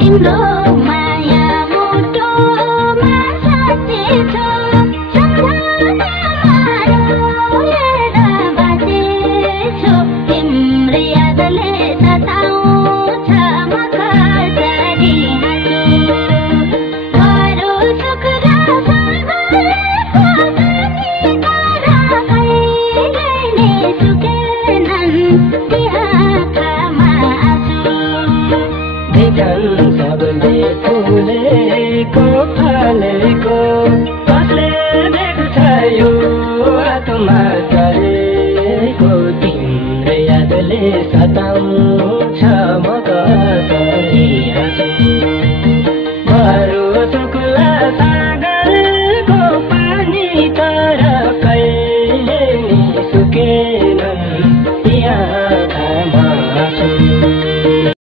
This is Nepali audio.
तिम्रो माया मुटुमा साँच्चै छ सम्झनामा रोएर बाँचेछु तिम्रो यादले सताउँछ म कसरी हाँसु अरू सुख र सागरको बानी तर कहिल्यै नै सुकेनन् ती आँखामा आँसु देखन सबले फुलेको